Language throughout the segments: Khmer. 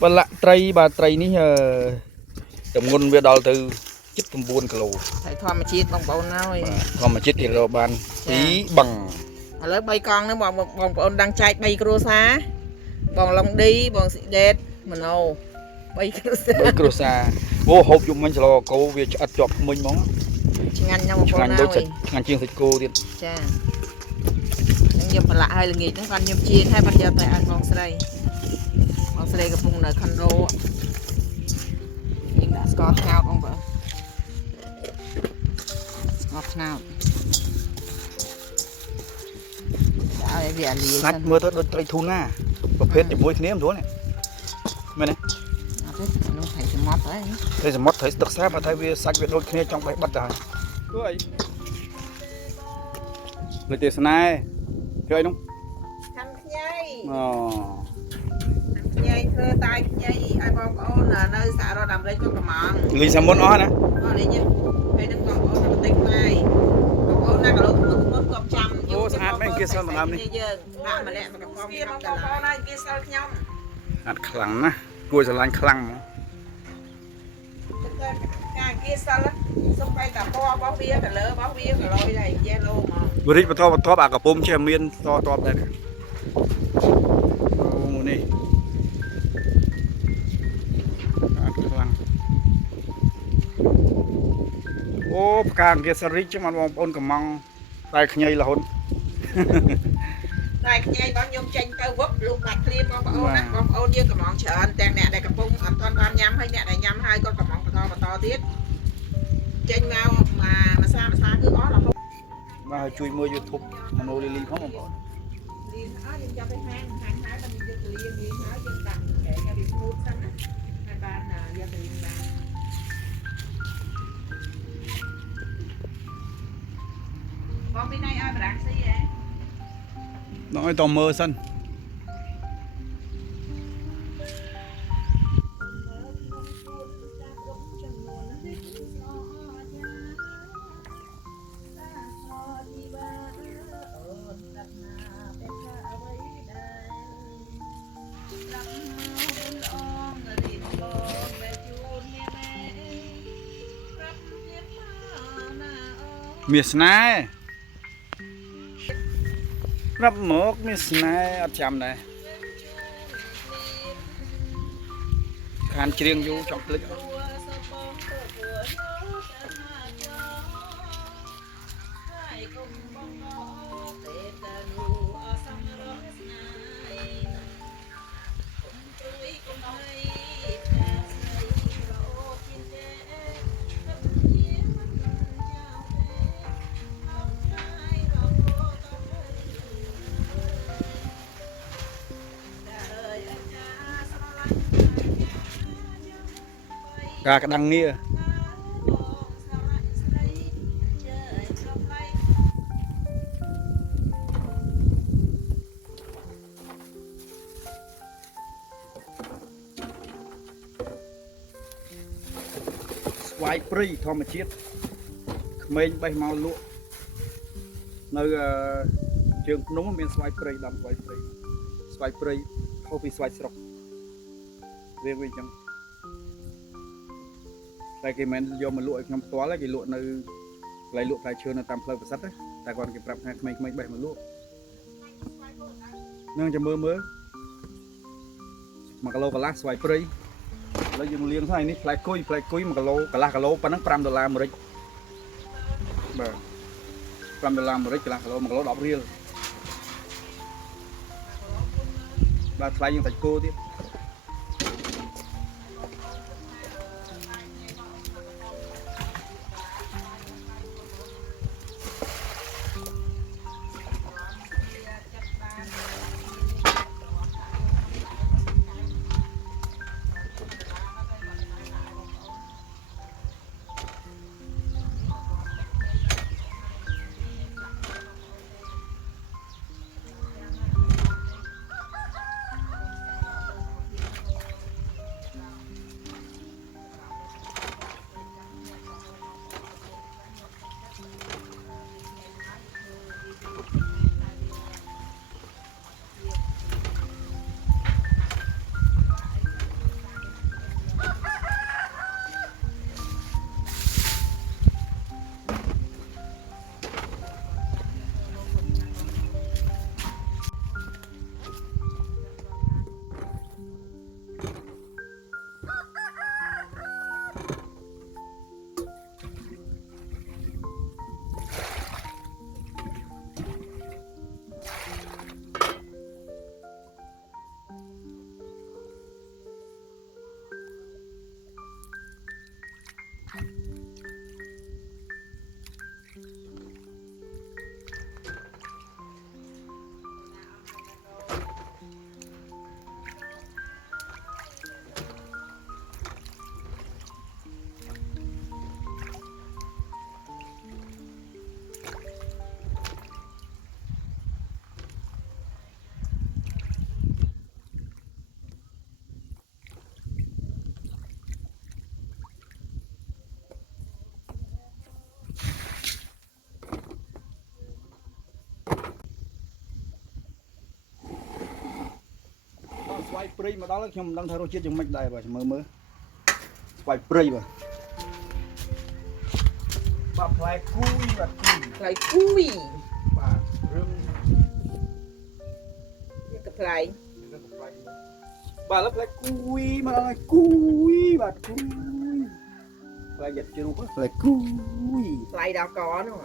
บละไตรบาไตรนี่จำนวนเวลาtừ 79 กิโล ใส่ทอดมาชีสบองเบาหน่อย พอมาชิดที่เราบานปีบัง แล้วใบกองนึกบองเบาดังใจใบกรูซาบองลองดีบองสีเด็ดมันเอาใบกรูซา กรุษาโอ้หอบอยู่มันจะรอเขาเวียอัดจอบมึงมั้ง งานยัง งานโดยสัตงานจริงสัตโกดิ จ้ายังยมปลาให้ละเงียดนั่งกันยมชีนให้ปัญญาแต่อันบองสไลกับพุงเนยคันโดยิงด่าสกอตเงาบองเบอสกอตเงาเอาไอ้เบียร์ลี นัดเมื่อตอนไตรทูน่าประเภทจะมวยทีนี้มันทั่วเนี่ยไม่เนี่ย nó thấy cái mót đấy ไทยสมมติไทยตักแซ่บไทยเวียสักเวียโดนทีนี้จ้องไปบัดได้ด้วยเลยเจสนายเฮ้ยน้อง thăm nhây อ๋อ nhây thưa tay nhây ai bong ôn là nơi xã rồi làm đây cho cả mòn ลีสามนอ๋อนะ đó đấy nhá hay đừng bong ôn là tính mai bong ôn là cả lúc muốn cọp chăm bạn mà lẹ mà cả con kia bong ôn này kia sao nhau อัดคลังนะกลัวจะลันคลัง càng kia sao lắm xung quanh cả po bóng bia cả lỡ bóng bia cả lôi này yellow mà บริษัทปทปทบากระปุ่มเชื่อเมียนตอบได้โอ้นี่อัดคลังโอ้กางเกสริชมันมองปนกับมังใต้ขยัยละหน tại nhây bóng nhung tranh tao vấp luôn mặt clean bóng ôn như cả món chợ tèn nè đây cả bông con nhắm hay nè này nhắm hai con cả món to tiết tranh mau mà xa cứ ó là không มาช่วยมือ YouTube มโนลิลีเขาบอก đi nó đi cho cái hang hái mình đi từ liên đi nó dân đặt để cho đi mua xanh á hai ba là gia đình bà con bên này ai mà đặt gì vậy น้อยต่อมือสั้นเมียสนายรับหมกเมียสนายอัดจำได้ขานเชียงอยู่จอกเล็กกากระดังเนี่ยสวายปรีธรรมชาติเขมรใบเมาลุในเชิงพนมมีสวายปรีดำสวายปรีเขาไปสวายสรกเรียกว่าจังแต่กี่แมนโยมมาลวกน้ำตัวแล้วกี่ลวกในไหลลวกปลายเชื้อในตามเพลิงประสัตนะแต่ก่อนกี่ปรับให้ไม่ใบมาลวกนั่งจะมือมากะโลกะลาสวายปรีแล้วยังเลี้ยงเท่านี้ปลายกุ้ยมากะโลกะลากะโลปนัง$5มาริแบบ$5มาริกะลากะโลมากะโลดอกเรียลบาทลายยังตัดโก้ที่ យព្រៃមកដល់ខ្ញុំមិនដឹងថារសជាតិយ៉ាងម៉េចដែរបាទមើលស្វាយព្រៃបាទផ្លែគូយបាទគូយ ផ្លែគួយ បាទរឿង វាក៏ផ្លែ បាទលើផ្លែគូយមកដល់គូយបាទគូយផ្លែយ៉ាត់ជ្រូកផ្លែគូយ ផ្លែដល់កនោះ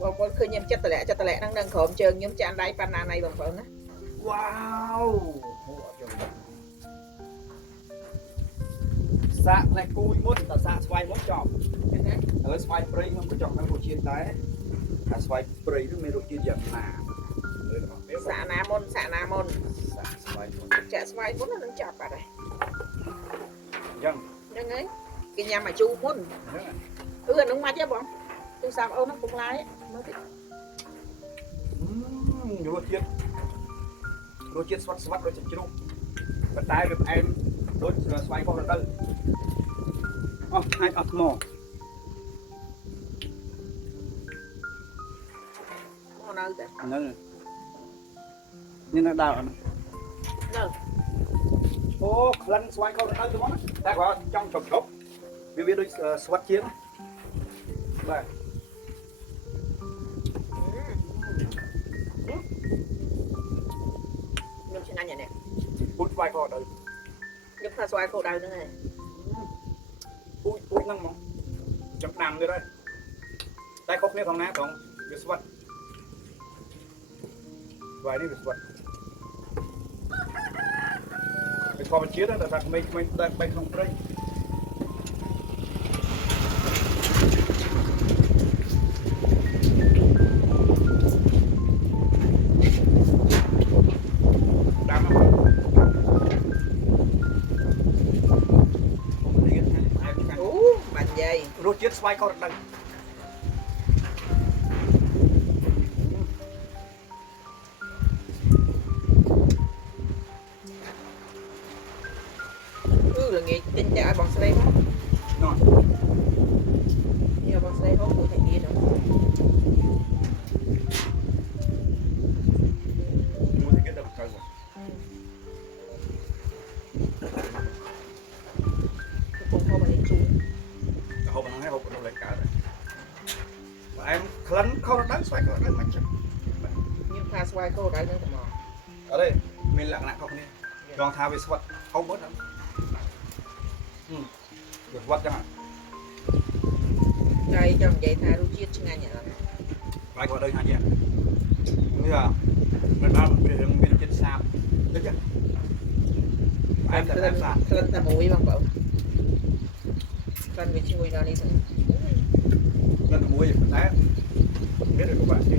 បងប្អូនឃើញខ្ញុំចិត្តតម្លាក់ហ្នឹងនឹងក្រុមជើងខ្ញុំចានដៃប៉ាណាណៃបងប្អូនណា វ៉ាវអូអត់យល់សាក់ផ្លែគូយមុនតែសាក់ស្វាយមុនចប់ ឃើញណា ឥឡូវស្វាយព្រៃខ្ញុំក៏ចង់ដឹងរសជាតិដែរថាស្វាយព្រៃនោះមានរសជាតិយ៉ាងណាលើរបស់វា សាក់ណាមុន សាក់ស្វាយមុន ចាក់ស្វាយមុននឹងចាប់បាត់ហើយ អញ្ចឹង ហ្នឹងហើយគេញ៉ាំអាជូរមុនអានោះមកទេបងទូរស័ព្ទអូនហ្នឹងពុកឡាយមើលតិច រសជាតិស្វិតដូចជ្រូកប៉ុន្តែវាផ្អែមដូចស្វាយកោះរដូវអស់អាចអត់ថ្ម មកនៅតែ ហ្នឹងនេះនៅដើរអត់ នៅ អូក្លិនស្វាយកោះរដូវទៅមកតែគាត់ចង់ជប់វាដូចស្វិតជាងបាទ ខ្ញុំឆ្ងាញ់អានេះ ពូជស្វាយកោះរដូវ ខ្ញុំថាស្វាយគោដៅហ្នឹងហើយ ពូជហ្នឹងហ្មងចំដាំទៀតហើយតែខុសគ្នាផងណាផងវាស្វិតស្វាយនេះវាស្វិតវាធម្មជាតិតែថាក្មេងៗតែបែកក្នុងព្រៃដាំមក អូបាញ់យាយ រសជាតិស្វាយកោះរដូវ ល្ងាចទិញតែឲ្យបងស្រីមក ណោះ នេះបងស្រីហូបមួយតែទៀតហ្នឹង មួយទៀតដល់ទៅ កំពុងហូបអានេះជូរ ហូបហ្នឹងហើយហូបដល់លេខកើតហើយបើឯងក្លិនខុសរដូវស្វាយកោះរដូវមិនចឹង ខ្ញុំថាស្វាយគោដៅហ្នឹងតែមក អត់ទេមានលក្ខណៈខុសគ្នាចង់ថាវាស្វិតហូបមើលហ្នឹងវាស្វិតចឹង តែចង់និយាយថារសជាតិឆ្ងាញ់អត់ ស្វាយកោះរដូវហាញនេះមិនបានមានចិត្តសាបតិចឯងតែសាប ក្លិនតែមួយបងប្អូនក្លិនវាឈ្ងុយដល់នេះទៅ lần mua gì đấy biết rồi các bạn đi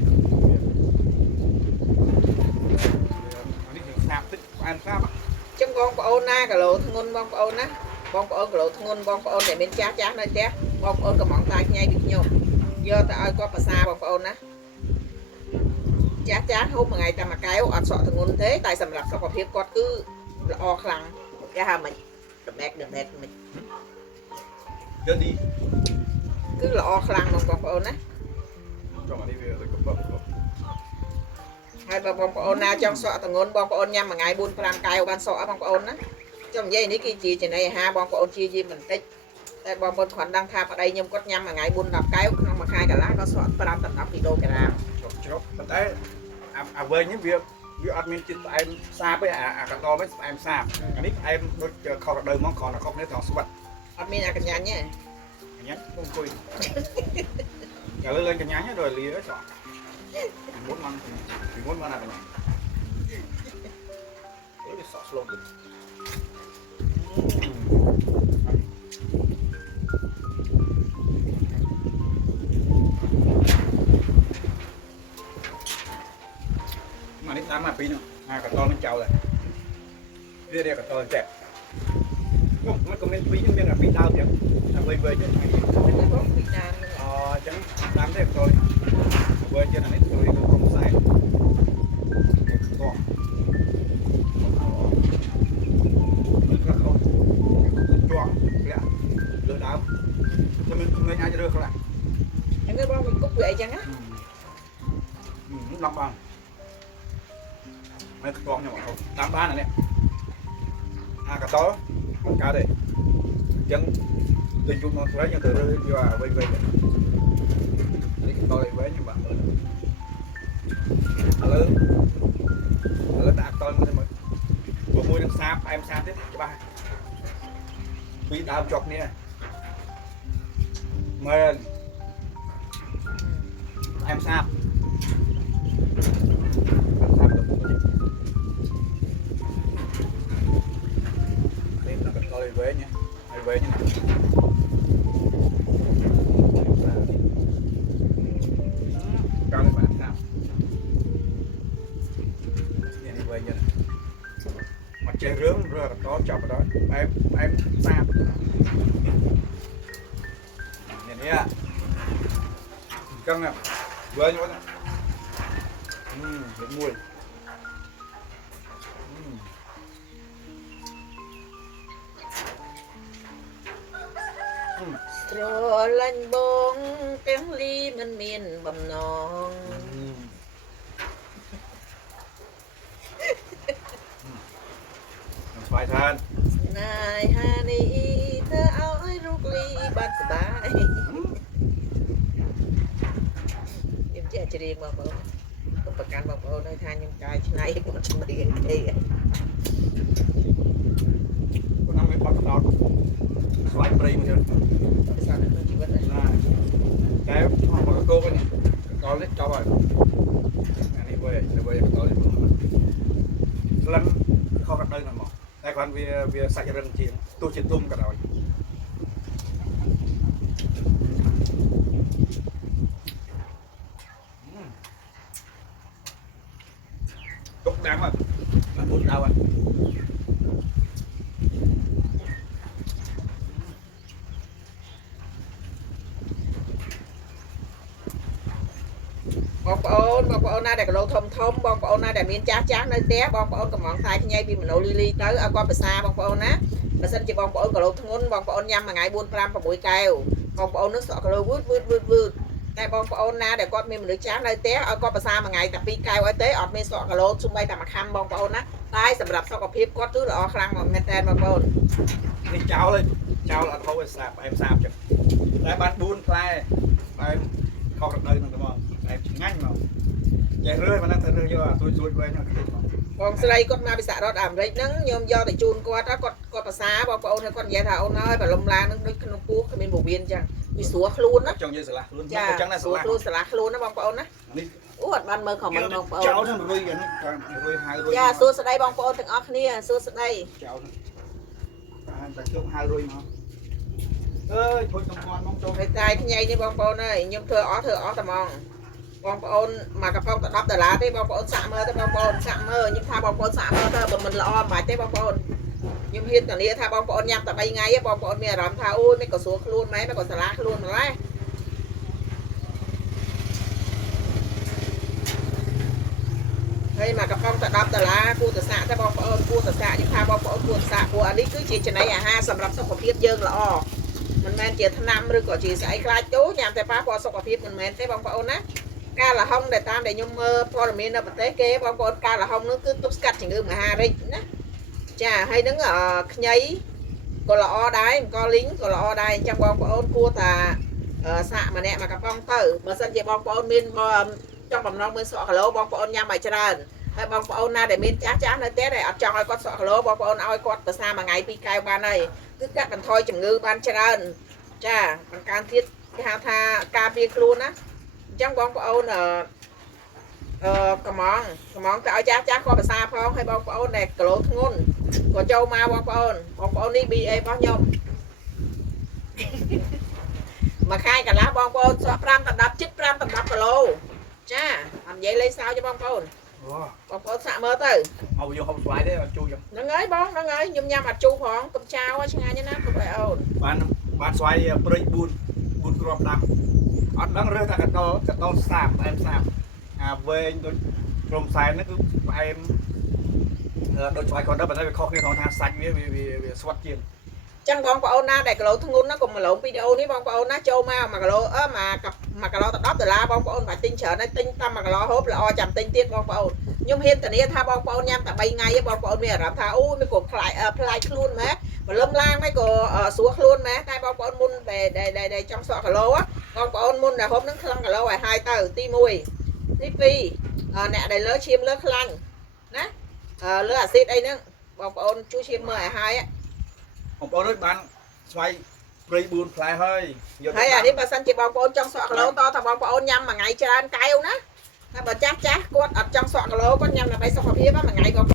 sạp tích ăn sạp ចឹងបងប្អូនណាគីឡូធ្ងន់បងប្អូនណាបងប្អូនគីឡូធ្ងន់បងប្អូនដែលមានចាស់នៅផ្ទះបងប្អូនកំងតាញ៉ៃពីខ្ញុំយកទៅឲ្យគាត់ភាសាបងប្អូនណាចាស់ហូបមួយថ្ងៃតែមួយកែវអត់សក់ធ្ងន់ទេតែសម្រាប់សុខភាពគាត់គឺល្អខ្លាំងគេហៅមិនដំណេកមិន giờ đi គឺល្អខ្លាំងបងប្អូនណា cho mà đi về rồi cặp ហើយបើបងប្អូនណាចង់សក់ធ្ងន់បងប្អូនញ៉ាំមួយថ្ងៃ 4-5 កែវបានសក់បងប្អូនណាចង់និយាយនេះគឺជាចំណីអាហារបងប្អូនជាយាមបន្តិចតែបងប្អូនគ្រាន់ដឹងថាប្តីខ្ញុំគាត់ញ៉ាំមួយថ្ងៃ 4-10 កែវក្នុងមួយខែកន្លះក៏សក់5 10 គីឡូក្រាម chọcប៉ុន្តែអាវែងនេះវាអត់មានចិត្តផ្អែមសាបទេអាកតវិញផ្អែមសាបអានេះផ្អែមដូចខុសរដូវមកគ្រាន់តែខុសគ្នាត្រង់ស្វិត អត់មានអាកញ្ញាញ់ទេ ញ៉ាំអង្គុយឥឡូវលេងកញ្ញាញ់rồiលីហើយសោះមុនមកណាកញ្ញាវាសក់ស្លូតទៅមកនេះតាមមកពីនោះអាកតលនឹងចោលហើយវារៀកកតលចែកនោះมันក៏មានពីរមានពីរដើមទៀតតែវិញទៀតថ្ងៃនេះ ហ្នឹងបងពីដានហ្នឹង អញ្ចឹងតាមទេក៏ធ្វើជាអានេះធ្វើឲ្យក្រុមខ្សែតោះមិនក៏ខុសជាប់លាក់លើដើមតែមិនអាចរើខ្លះ ហ្នឹងបងមិនគប់វាអីចឹងណា ឡំបាន បងខ្ញុំតាមបានអានេះអាកតោមិនកើតទេអញ្ចឹងទៅជូនមកស្រីខ្ញុំទៅរើយកអ្វីវិញនេះកតោឲ្យវិញខ្ញុំបាទមើលឥឡូវដាក់កតោមកមើលជាមួយនឹងសាបផ្អែមសាបទៀតច្បាស់ពីដើមចុកនេះមើលផ្អែមសាបវិញហើយវិញណាកាន់បានថានេះវិញណាមកចេះរឿងរកតចាប់ដល់បែបសាបនេះអញ្ចឹងវិញមកមួយស្រឡាញ់បងទាំងលីមិនមានបំណងស្វាយឋានណាយហានេះเธอเอาឲ្យរូបលីបាត់សបាយខ្ញុំចេះច្រៀងបងប្អូនប្រកាន់បងប្អូនឲ្យថាខ្ញុំកាយឆ្នៃគាត់ច្រៀងទេខ្ញុំមិនបាត់ដល់ស្វាយព្រៃមកទៀតភាសាក្នុងជីវិតណាតែមកកោកនេះដល់នេះចប់ហើយអានេះវិញដល់នេះក្លិនខុសទៅណាមកតែគាត់វាសាច់រឹងជាងទោះជាទុំក៏ដោយទុកដាំមកពុតដៅហ่ะបងប្អូនណាដែលកន្លោធំបងប្អូនណាដែលមានចាស់នៅផ្ទះបងប្អូនកំងខ្សែខ្ញីពីមនោលីលីទៅឲ្យគាត់ភាសាបងប្អូនណាបើសិនជាបងប្អូនកន្លោធ្ងន់បងប្អូនញ៉ាំមួយថ្ងៃ4 5 6កែវបងប្អូននឹងសក់គីឡូវឺតតែបងប្អូនណាដែលគាត់មានមនុស្សចាស់នៅផ្ទះឲ្យគាត់ភាសាមួយថ្ងៃតែ2កែវឲ្យទេអត់មានសក់គីឡូជុំបីតែមួយខាំបងប្អូនណាតែសម្រាប់សុខភាពគាត់គឺល្អខ្លាំងមែនតើបងប្អូននេះចោលអត់ហូបឲ្យស្អាតផ្អែមស្អាតចឹងតែបាន4ផ្លែផ្អែមខុសរដូវហ្នឹងទៅមកផ្អែមឆ្ងាញ់មកចេះរើមិនដឹងទៅរើយកអាទួយវិញហ្នឹងតិចមកបងស្រីគាត់មកពីសហរដ្ឋអាមេរិកហ្នឹងខ្ញុំយកទៅជូនគាត់គាត់ភាសាបងប្អូនគាត់និយាយថាអូនហើយបលំឡានហ្នឹងដូចក្នុងពោះគ្មានពោះវៀនចឹងវាស្រួលខ្លួនណាចង់និយាយស្រឡះខ្លួនចឹងណាស្រួលខ្លួនស្រឡះខ្លួនណាបងប្អូនណានេះអូអត់បានមើលខមមិនបងប្អូនចោលហ្នឹងរុយហ្នឹងរុយហៅរុយចាសួស្ដីបងប្អូនទាំងអស់គ្នាសួស្ដីចោលហ្នឹងតែជុំហៅរុយមកអើយធុញតំងន់មកចូលហើយតែខ្ញីនេះបងប្អូនអើយខ្ញុំធ្វើអស់តែហ្មងបងប្អូនមកកំប៉ុងតែ$10ទេបងប្អូនសាក់មើលទៅបងប្អូនសាក់មើលខ្ញុំថាបងប្អូនសាក់មើលទៅបើមិនល្អមិនបាច់ទេបងប្អូនខ្ញុំហ៊ានធានាថាបងប្អូនញ៉ាំតែ3ថ្ងៃបងប្អូនមានអារម្មណ៍ថាអូយមិនក៏ស្រួលខ្លួនម៉ែមិនក៏សាឡាខ្លួនម្ល៉េះហើយមកកំប៉ុងតែ$10គួរតែសាក់ទៅបងប្អូនគួរតែសាក់ខ្ញុំថាបងប្អូនគួរតែសាក់ព្រោះអានេះគឺជាចំណីអាហារសម្រាប់សុខភាពយើងល្អមិនមែនជាថ្នាំឬក៏ជាស្អីខ្លាចទៅញ៉ាំតែប៉ះពាល់សុខភាពមិនមែនទេបងប្អូនណាការលហុងដែលតាមដែលខ្ញុំមើលព័ត៌មាននៅប្រទេសគេបងប្អូនការលហុងនោះគឺទប់ស្កាត់ជំងឺមហារីកណាចាហើយនឹងខ្ញីក៏ល្អដែរអង្គលីងក៏ល្អដែរអញ្ចឹងបងប្អូនគួរតែសាក់ម្នាក់មកកំប៉ុងទៅបើសិនជាបងប្អូនមានចង់បំណងមើលសក់គីឡូបងប្អូនញ៉ាំឲ្យច្រើនហើយបងប្អូនណាដែលមានចាស់នៅផ្ទះដែលអត់ចង់ឲ្យគាត់សក់គីឡូបងប្អូនឲ្យគាត់ភាសាមួយថ្ងៃ2កែវបានហើយគឺកាត់បន្ថយជំងឺបានច្រើនចាបង្កើនទៀតគេហៅថាការពារខ្លួនណាអញ្ចឹងបងប្អូនកំងទៅឲ្យចាស់គាត់ភាសាផងហើយបងប្អូនដែលគីឡូធ្ងន់ក៏ចូលមកបងប្អូននេះ BA របស់ខ្ញុំមួយខែកន្លះបងប្អូនសក់5ដល់10ជិត5ដល់10គីឡូចាអត់និយាយលេងសើចទេបងប្អូនបងប្អូនសាក់មើលទៅមកយកហូបស្វាយទេអត់ជូរចឹងហ្នឹងហើយបងហ្នឹងហើយខ្ញុំញ៉ាំអត់ជូរផងកុំចោលឆ្ងាញ់ណាបងប្អូនបានស្វាយព្រៃ4គ្រាប់ដាំអត់ដឹងរើសតែកតលសាបផ្អែមសាបអាវែងដូចក្រុមខ្សែហ្នឹងគឺផ្អែមដូចស្វាយគាត់ទៅប៉ុន្តែវាខុសគ្នាត្រង់ថាសាច់វាស្វិតជាង chẳng bong của ôn na để cái lỗ thằng ngôn nó cùng mà lỗ video ní bong của ôn na châu mà cái lỗ mà cái lỗ tập đó từ la bong của ôn phải tinh trở nên tinh tâm mà cái lỗ hốp là o chậm tinh tiết bong của ôn nhưng hiện tại này tha bong của ôn nhắm tại 3 ngày bong của ôn mẹ làm tha u mấy cuộc fly luôn mà lâm lang mấy cô xuống luôn mà tay bong của ôn mun để trong sọ cái lỗ á bong của ôn mun là hốp nước khăn cái lỗ phải 2 tờ ti mùi ti pi nè đây lỡ chim lỡ khăn nè lỡ axit đây nữa bong của ôn chú chim 12 á ông bố nói bạn xoay prey buồn fly hơi thấy à đi bà xanh chị bong ôn trong sọ lỗ to thằng bong ôn nhâm mà ngày tràn cay nè bà chắc quất ở trong sọ lỗ con nhâm là phải sọ phía mà ngày còn